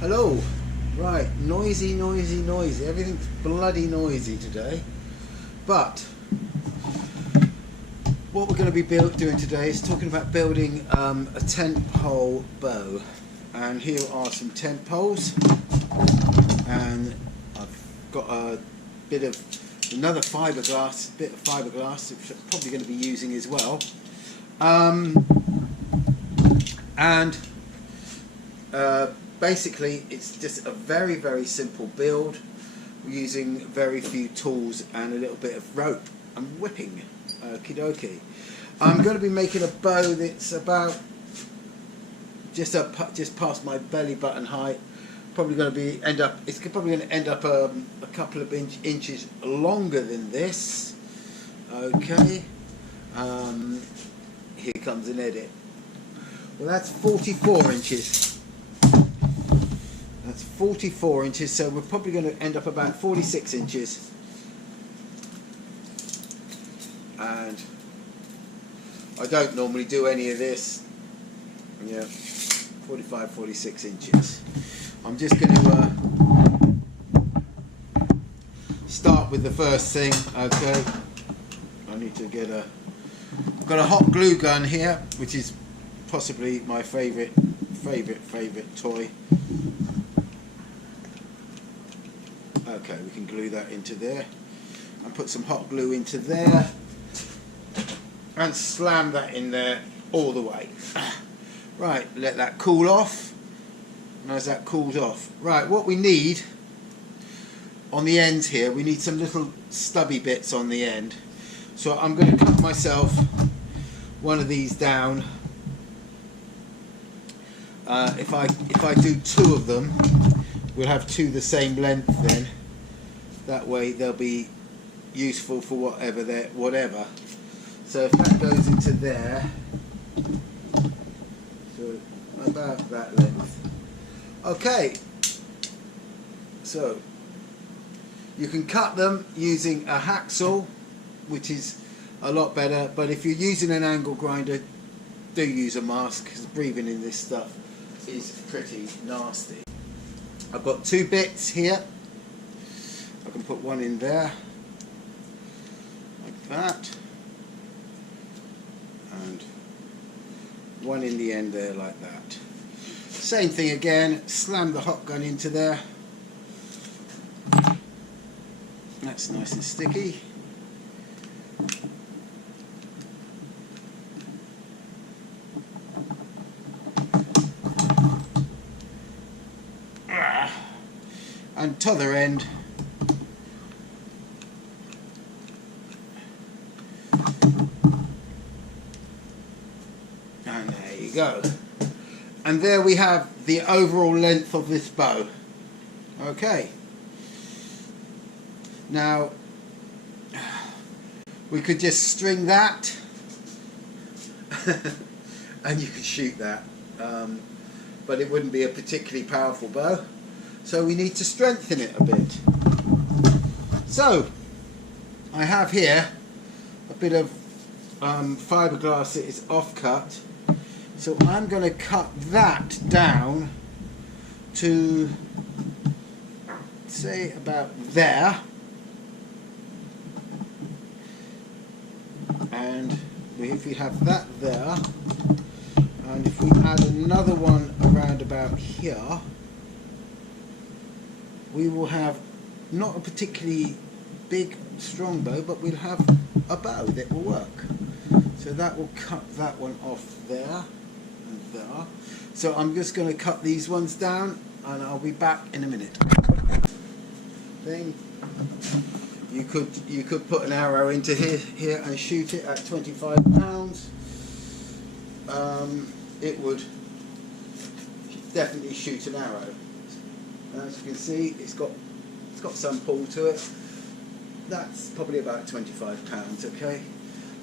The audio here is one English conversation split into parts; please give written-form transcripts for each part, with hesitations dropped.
Hello. Right, noisy. Everything's bloody noisy today. But what we're going to be doing today is talking about building a tent pole bow. And here are some tent poles. And I've got a bit of another fiberglass, which I'm probably going to be using as well. Basically, it's just a very simple build. We're using very few tools and a little bit of rope and whipping. Okie dokie. I'm going to be making a bow that's about just past my belly button height. It's probably going to end up a couple of inches longer than this. Okay. Here comes an edit. Well, that's 44 inches. That's 44 inches, so we're probably going to end up about 46 inches. And I don't normally do any of this. Yeah, 45, 46 inches. I'm just going to start with the first thing. Okay, I need to get I've got a hot glue gun here, which is possibly my favorite toy. Okay, we can glue that into there and put some hot glue into there and slam that in there all the way. Right, let that cool off. And as that cools off, right, what we need on the ends here, we need some little stubby bits on the end. So I'm going to cut myself one of these down. If I do two of them, we'll have two the same length then. That way they'll be useful for whatever. So if that goes into there, so about that length. Okay. So you can cut them using a hacksaw, which is a lot better. But if you're using an angle grinder, do use a mask, because breathing in this stuff is pretty nasty. I've got two bits here. I can put one in there like that, and one in the end there like that. Same thing again, slam the hot gun into there. That's nice and sticky. And t'other end, and there you go. And there we have the overall length of this bow. Okay. Now we could just string that and you could shoot that, but it wouldn't be a particularly powerful bow. So we need to strengthen it a bit. So I have here a bit of fiberglass that is off-cut. So I'm going to cut that down to, say, about there. And if we have that there, and if we add another one around about here, we will have not a particularly big strong bow, but we'll have a bow that will work. So that will cut that one off there and there. So I'm just going to cut these ones down, and I'll be back in a minute. You could put an arrow into here and shoot it at 25 pounds. It would definitely shoot an arrow. As you can see, it's got some pull to it. That's probably about 25 pounds, okay?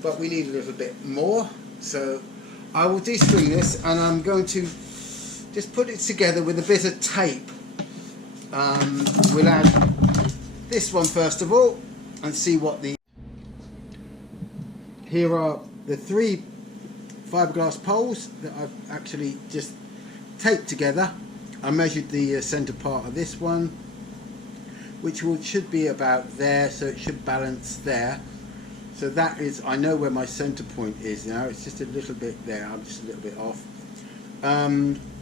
But we need a little bit more, so I will de-string this, and I'm going to just put it together with a bit of tape. We'll add this one first of all, and see what here are the three fiberglass poles that I've actually just taped together I measured the center part of this one, which should be about there, so it should balance there. So that is, I know where my center point is now. It's just a little bit there. I'm just a little bit off.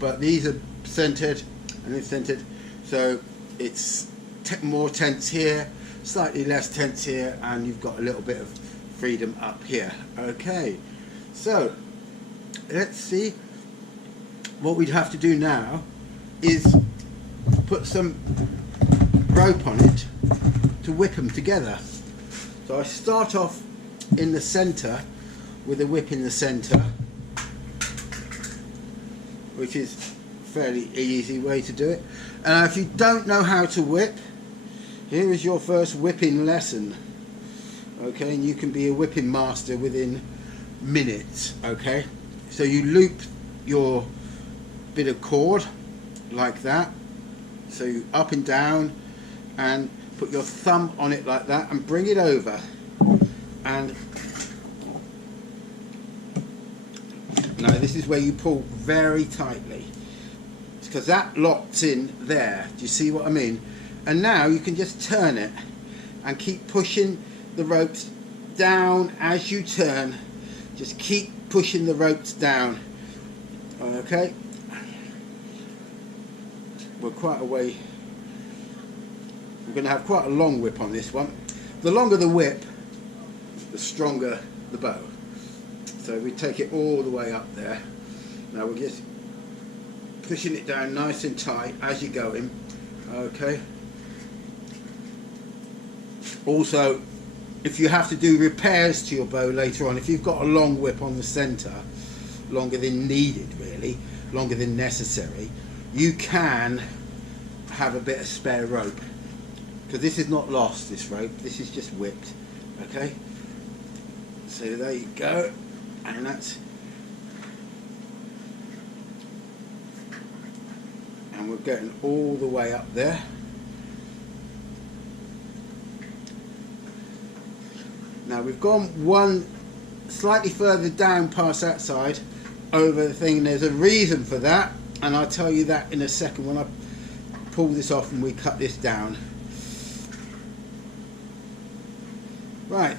But these are centered and it's centered, so it's more tense here, slightly less tense here, and you've got a little bit of freedom up here. Okay, so let's see. What we'd have to do now is put some rope on it to whip them together. So I start off in the center with a whip in the center, which is a fairly easy way to do it. And if you don't know how to whip, here is your first whipping lesson. Okay, and you can be a whipping master within minutes. Okay, so you loop your bit of cord like that, so you up and down, and put your thumb on it like that and bring it over, and now this is where you pull very tightly, because that locks in there. Do you see what I mean? And now you can just turn it and keep pushing the ropes down as you turn. Just keep pushing the ropes down. Okay, we're quite a way. We're going to have quite a long whip on this one. The longer the whip, the stronger the bow. So we take it all the way up there. Now we're just pushing it down nice and tight as you're going. Okay. Also, if you have to do repairs to your bow later on, if you've got a long whip on the center, longer than needed really, longer than necessary, you can have a bit of spare rope, because this is not lost, this rope, this is just whipped. Okay, so there you go, and that's, and we're getting all the way up there. Now we've gone one slightly further down past that side over the thing. There's a reason for that, and I'll tell you that in a second when I pull this off and we cut this down. Right,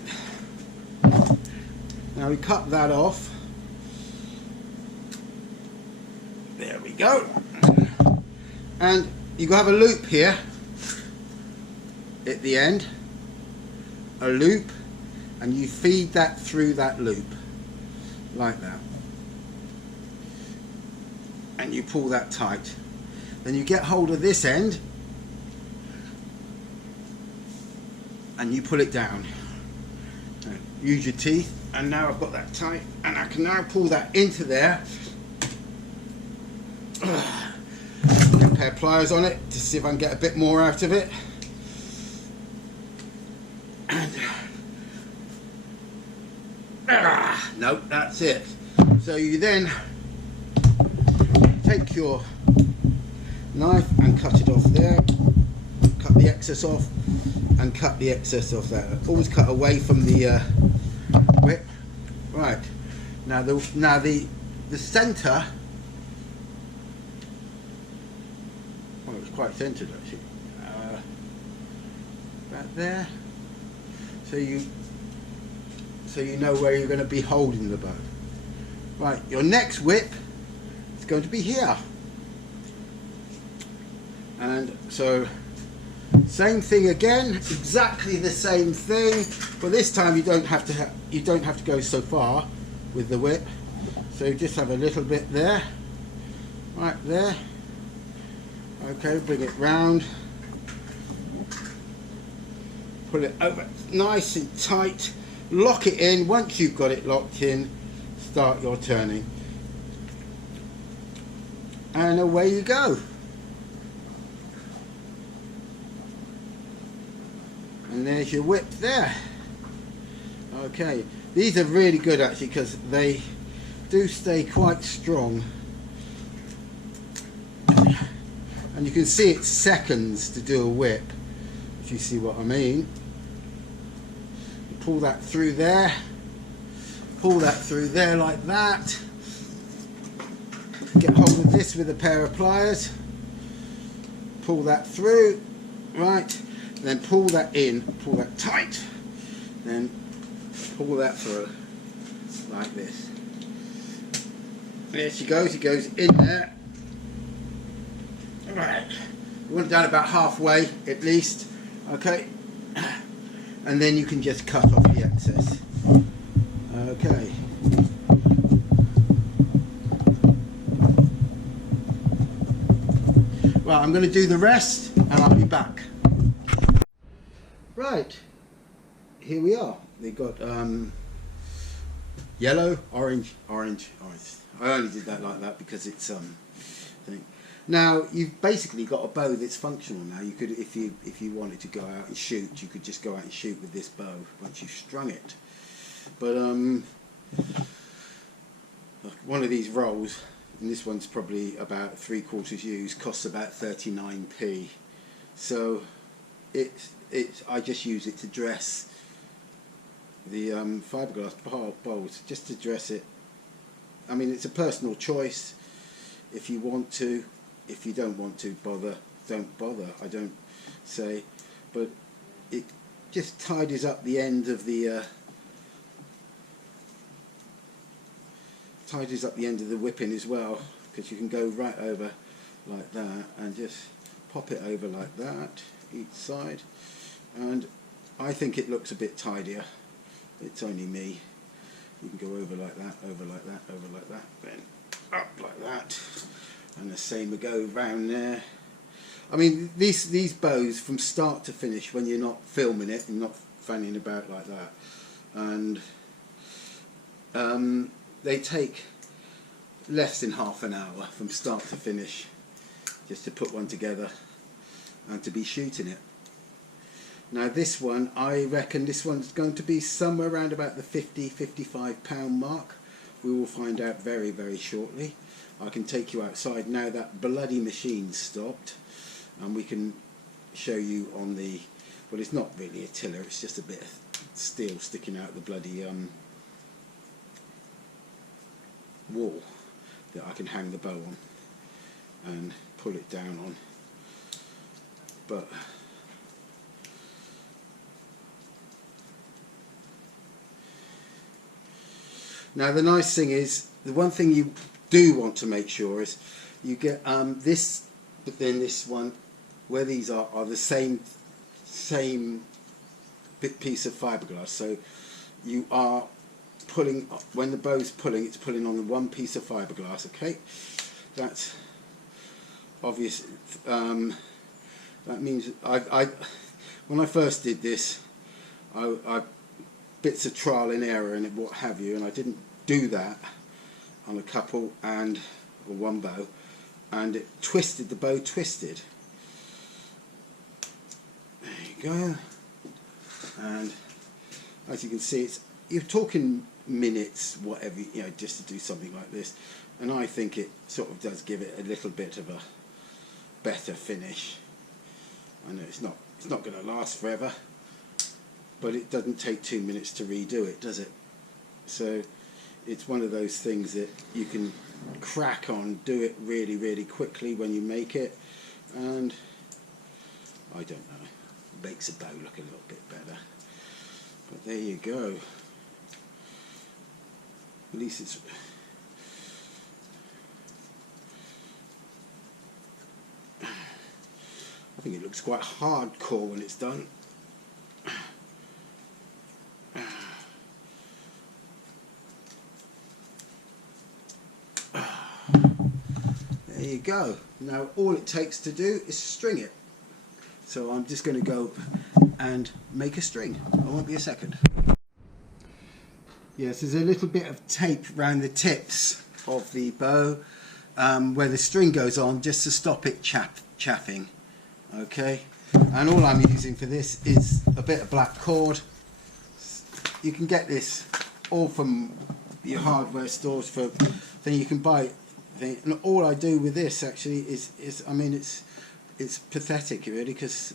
now we cut that off. There we go. And you have a loop here at the end, a loop, and you feed that through that loop like that, and you pull that tight. Then you get hold of this end and you pull it down. Use your teeth, and now I've got that tight, and I can now pull that into there. Get a pair of pliers on it to see if I can get a bit more out of it. And no, that's it. So you then take your knife and cut it off there, cut the excess off, and cut the excess off there. Always cut away from the whip. Right, now the center, well, it's quite centered actually, right there, so you know where you're going to be holding the bow. Right, your next whip is going to be here, and so same thing again, exactly the same thing, but this time you don't have to go so far with the whip. So you just have a little bit there, right there. Okay, bring it round, pull it over nice and tight, lock it in. Once you've got it locked in, start your turning, and away you go. And there's your whip there. Okay, these are really good actually, because they do stay quite strong, and you can see it's seconds to do a whip, if you see what I mean. You pull that through there, pull that through there like that, get hold of this with a pair of pliers, pull that through, right, then pull that in, pull that tight, then pull that through like this. There she goes, it goes in there. Right, you want it down about halfway at least, okay, and then you can just cut off the excess. Okay. Well, I'm going to do the rest and I'll be back. Right, here we are. They've got yellow, orange, orange, orange. I only did that like that because it's thing. Now you've basically got a bow that's functional now. You could, if you wanted to go out and shoot, you could just go out and shoot with this bow once you've strung it. But one of these rolls, and this one's probably about 3/4 used, costs about 39p. So I just use it to dress the fiberglass bowls, just to dress it. I mean, it's a personal choice. If you want to, if you don't want to bother, don't bother. I don't say, but it just tidies up the end of the whipping as well, because you can go right over like that and just pop it over like that each side, and I think it looks a bit tidier. It's only me. You can go over like that, over like that, over like that, then up like that, and the same will go round there. I mean, these bows from start to finish, when you're not filming it and not fanning about like that, and they take less than half an hour from start to finish just to put one together and to be shooting it. Now this one, I reckon this one's going to be somewhere around about the £50–55 mark. We will find out very, very shortly. I can take you outside now that bloody machine's stopped, and we can show you on the, well, it's not really a tiller, it's just a bit of steel sticking out the bloody wall that I can hang the bow on and pull it down on. But now the nice thing is, the one thing you do want to make sure is you get this, but then this one, where these are the same piece of fiberglass. So you are pulling, when the bow's pulling, it's pulling on the one piece of fiberglass. Okay, that's obvious. That means when I first did this, I bits of trial and error and what have you, and I didn't do that on a couple and or one bow, and it twisted, the bow twisted. There you go. And as you can see, you're talking minutes, whatever, you know, just to do something like this, and I think it sort of does give it a little bit of a better finish. I know it's not going to last forever, but it doesn't take 2 minutes to redo it, does it? So it's one of those things that you can crack on, do it really, really quickly when you make it, and I don't know, makes a bow look a little bit better. But there you go. At least it's, I think it looks quite hardcore when it's done. There you go. Now all it takes to do is string it. So I'm just going to go and make a string. I won't be a second. Yes, there's a little bit of tape around the tips of the bow where the string goes on, just to stop it chaffing. Okay, and all I'm using for this is a bit of black cord. You can get this all from your hardware stores, for then you can buy it. And all I do with this actually is I mean, it's pathetic really, because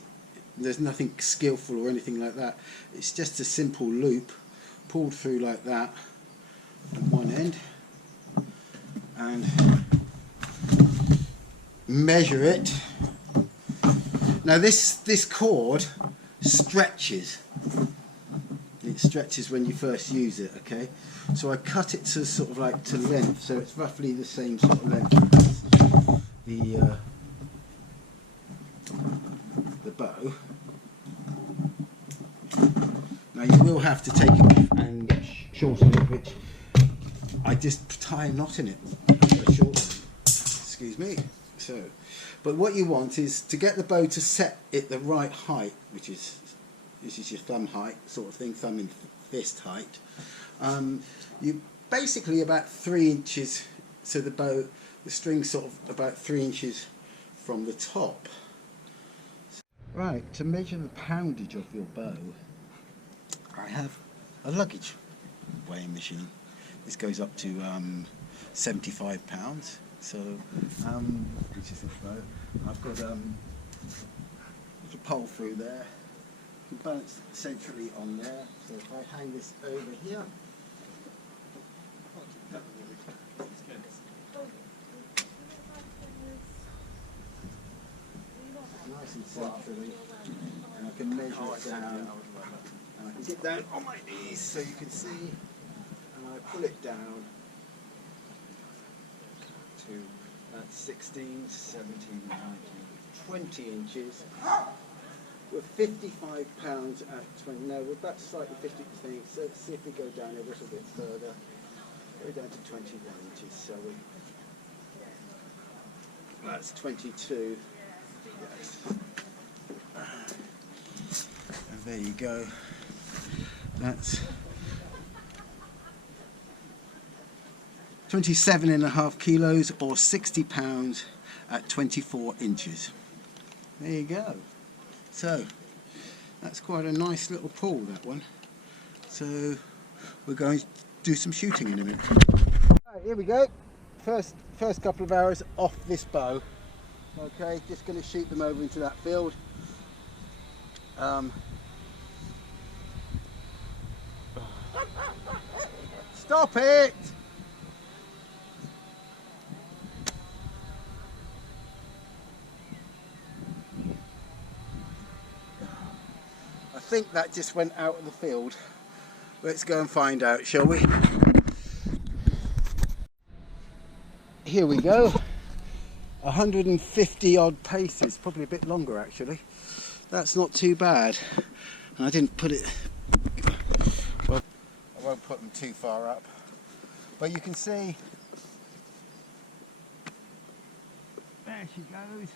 there's nothing skillful or anything like that. It's just a simple loop pulled through like that on one end, and measure it Now this cord stretches. It stretches when you first use it, okay? So I cut it to sort of like to length, so it's roughly the same sort of length as the bow. Now you will have to take it off and shorten it, which I just tie a knot in it. Excuse me. So, but what you want is to get the bow to set it the right height, which is this is your thumb height sort of thing, thumb and fist height. You basically about 3 inches, so the string's sort of about 3 inches from the top. Right, to measure the poundage of your bow, I have a luggage weighing machine. This goes up to 75 pounds. So, which is this bow. I've got a pole through there. You can balance centrally on there. So if I hang this over here, nice and centrally, and I can measure it down. And I can get down on my knees so you can see, and I pull it down to about 16, 17, 19, 20 inches. We're 55 pounds at 20. No, we're about slightly 50%. So let's see if we go down a little bit further. Go down to 21 inches, shall we? That's 22. Yes. And there you go. That's 27.5 kilos or 60 pounds at 24 inches. There you go. So that's quite a nice little pull, that one. So we're going to do some shooting in a minute. Right, here we go. First couple of arrows off this bow. Okay, just going to shoot them over into that field. Stop it! I think that just went out of the field. Let's go and find out, shall we? Here we go. 150 odd paces, probably a bit longer actually. That's not too bad. And I didn't put it, well, I won't put them too far up. But you can see, there she goes.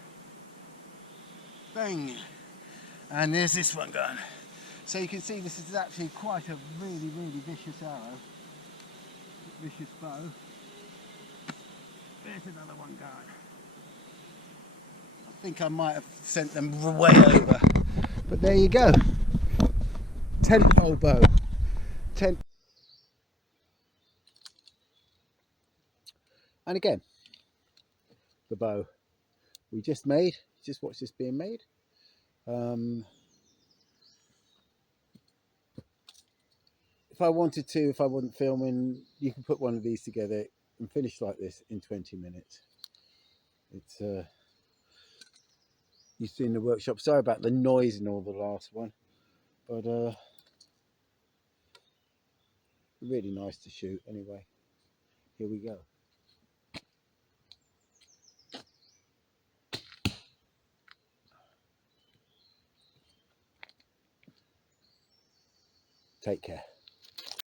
Bang. And there's this one going. So you can see this is actually quite a really, really vicious arrow. Vicious bow. There's another one going. I think I might have sent them way over. But there you go. 10-pole bow. 10. And again, the bow we just made. Just watch this being made. If I wanted to, if I wasn't filming, you can put one of these together and finish like this in 20 minutes. It's you've seen the workshop. Sorry about the noise in all the last one, but really nice to shoot anyway. Here we go. Take care.